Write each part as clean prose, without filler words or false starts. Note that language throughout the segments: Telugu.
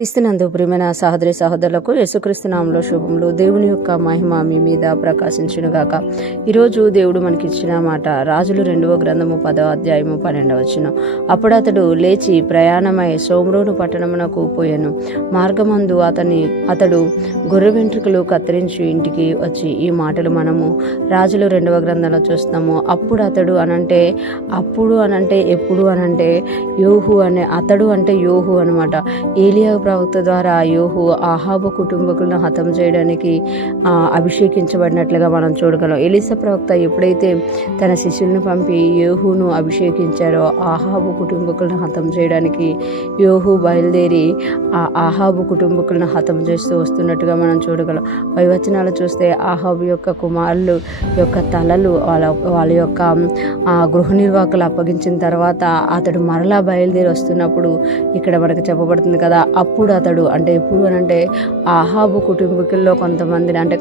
క్రీస్తునందు ప్రియమైన సహోదరి సహోదరులకు యేసుక్రీస్తు నామములో శుభములు. దేవుని యొక్క మహిమ మీ మీద ప్రకాశించునుగాక. ఈరోజు దేవుడు మనకిచ్చిన మాట రాజులు 2వ గ్రంథము 10వ అధ్యాయము 12వ వచనం. అప్పుడు అతడు లేచి ప్రయాణమై షోమ్రోను పట్టణమునకు పోయెను. మార్గమందు అతడు గొర్రె వెంట్రుకలు కత్తిరించి ఇంటికి వచ్చి, ఈ మాటలు మనము రాజులు 2వ గ్రంథంలో చూస్తాము. అప్పుడు అతడు అనంటే ఎప్పుడు అనంటే యోహు అనే అతడు అంటే యోహు అనమాట. ఏలియా ప్రవక్త ద్వారా యోహు ఆహాబు కుటుంబకులను హతం చేయడానికి అభిషేకించబడినట్లుగా మనం చూడగలం. ఎలీసా ప్రవక్త ఎప్పుడైతే తన శిష్యులను పంపి యోహును అభిషేకించారో ఆహాబు కుటుంబకులను హతం చేయడానికి యోహు బయలుదేరి ఆ ఆహాబు కుటుంబకులను హతం చేస్తూ వస్తున్నట్టుగా మనం చూడగలం. వచనాలు చూస్తే ఆహాబు యొక్క కుమారులు యొక్క తలలు వాళ్ళ యొక్క గృహ నిర్వాహకులు అప్పగించిన తర్వాత అతడు మరలా బయలుదేరి వస్తున్నప్పుడు ఇక్కడ మనకు చెప్పబడుతుంది కదా. అప్పుడు అతడు అంటే ఎప్పుడు అని అంటే ఆహాబు కుటుంబీకుల్లో కొంతమందిని అంటే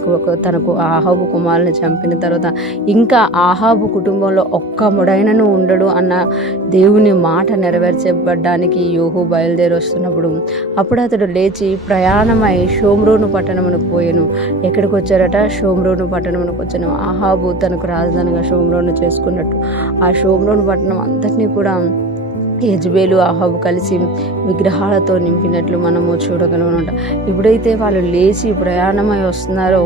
తనకు ఆహాబు కుమారుని చంపిన తర్వాత ఇంకా ఆహాబు కుటుంబంలో ఒక్క ముడైనను ఉండడు అన్న దేవుని మాట నెరవేర్చబడ్డానికి యోహు బయలుదేరి వస్తున్నప్పుడు అప్పుడు అతడు లేచి ప్రయాణమై షోమ్రోను పట్టణమునకు పోయాను. ఎక్కడికి వచ్చారట? షోమ్రోను పట్టణమునకు వచ్చాను. ఆహాబు తనకు రాజధానిగా షోమ్రోను చేసుకున్నట్టు ఆ షోమ్రోను పట్టణం అంతటినీ కూడా యెజబేలు ఆహాబు కలిసి విగ్రహాలతో నింపినట్లు మనము చూడగలమన్నమాట. ఎప్పుడైతే వాళ్ళు లేచి ప్రయాణమై వస్తున్నారో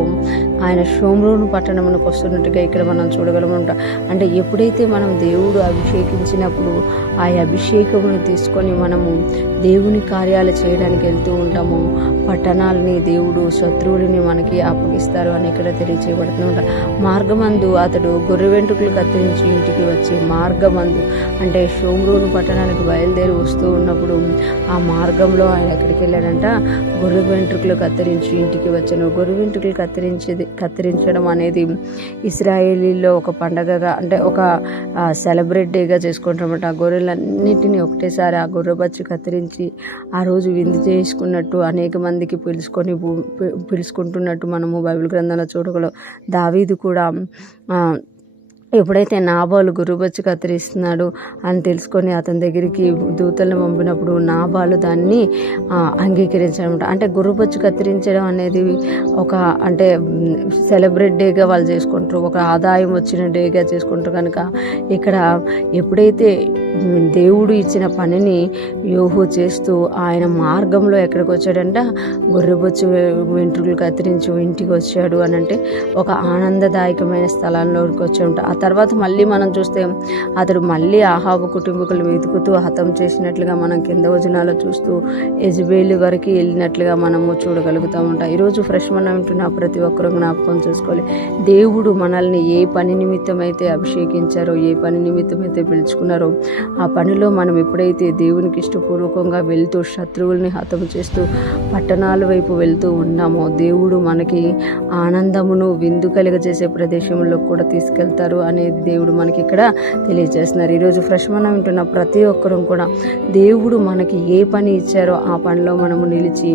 ఆయన షోమ్రోను పట్టణమునకు వస్తున్నట్టుగా ఇక్కడ మనం చూడగలమన్నమాట. అంటే ఎప్పుడైతే మనం దేవుడు అభిషేకించినప్పుడు ఆ అభిషేకమును తీసుకొని మనము దేవుని కార్యాలు చేయడానికి వెళ్తూ ఉంటాము. పట్టణాలని దేవుడు శత్రువులని మనకి అప్పగిస్తారు అని ఇక్కడ తెలియచేయబడుతుంట. మార్గమందు అతడు గొర్రె వెంట్రుకలు కత్తిరించి ఇంటికి వచ్చి మార్గమందు అంటే షోమ్రోను పట్టణానికి బయలుదేరి వస్తూ ఉన్నప్పుడు ఆ మార్గంలో ఆయన ఎక్కడికి వెళ్ళాడంట? గొర్రె వెంట్రుకలు కత్తిరించి ఇంటికి వచ్చాను. గొర్రె వెంట్రుకలు కత్తిరించడం అనేది ఇశ్రాయేలీల్లో ఒక పండగగా అంటే ఒక సెలబ్రేట్ డేగా చేసుకుంటామట. ఆ గొర్రెలన్నిటినీ ఒకటేసారి ఆ గొర్రె బచ్చి కత్తిరించి ఆ రోజు విందు చేసుకున్నట్టు అనేక మందికి పిలుచుకుంటున్నట్టు మనము బైబిల్ గ్రంథంలో చూడగలం. దావీదు కూడా ఎప్పుడైతే నాబాలు గుర్రుబచ్చి కత్తిరిస్తున్నాడు అని తెలుసుకొని అతని దగ్గరికి దూతలను పంపినప్పుడు నాబాలు దాన్ని అంగీకరించడం. అంటే గుర్రుబచ్చి కత్తిరించడం అనేది ఒక అంటే సెలబ్రేట్ డేగా వాళ్ళు చేసుకుంటారు, ఒక ఆదాయం వచ్చిన డేగా చేసుకుంటారు. కనుక ఇక్కడ ఎప్పుడైతే దేవుడు ఇచ్చిన పనిని యోహు చేస్తూ ఆయన మార్గంలో ఎక్కడికి వచ్చాడంట? గొర్రెబొచ్చు వెంట్రుకలు కత్తిరించి ఇంటికి వచ్చాడు అని అంటే ఒక ఆనందదాయకమైన స్థలంలోకి వచ్చాడు. ఆ తర్వాత మళ్ళీ మనం చూస్తే అతడు మళ్ళీ ఆహాబు కుటుంబీకులు వెతుకుతూ హతం చేసినట్లుగా మనం కింద వచనాలు చూస్తూ యెజబేలు వరకు వెళ్ళినట్లుగా మనము చూడగలుగుతూ ఉంటాం. ఈరోజు ఫ్రెష్ మనం వింటున్న ప్రతి ఒక్కరూ జ్ఞాపకం చేసుకోవాలి. దేవుడు మనల్ని ఏ పని నిమిత్తం అయితే అభిషేకించారో, ఏ పని నిమిత్తం అయితే పిలుచుకున్నారో ఆ పనిలో మనం ఎప్పుడైతే దేవునికి ఇష్టపూర్వకంగా వెళ్తూ శత్రువుల్ని హతం చేస్తూ పట్టణాల వైపు వెళ్తూ ఉన్నామో దేవుడు మనకి ఆనందమును విందు కలుగజేసే ప్రదేశంలో కూడా తీసుకెళ్తారు అనేది దేవుడు మనకి ఇక్కడ తెలియజేస్తున్నారు. ఈరోజు ఫ్రెష్ మనం వింటున్న ప్రతి ఒక్కరూ కూడా దేవుడు మనకి ఏ పని ఇచ్చారో ఆ పనిలో మనము నిలిచి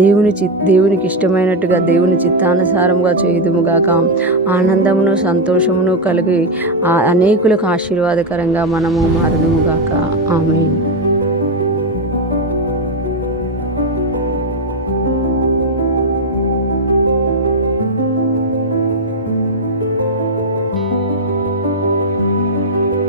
దేవునికి ఇష్టమైనట్టుగా దేవుని చిత్తానుసారంగా చేయుదుముగాక. ఆనందమును సంతోషమును కలిగి అనేకులకు ఆశీర్వాదకరంగా మనము మారుదుముగాక. ఆమేన్.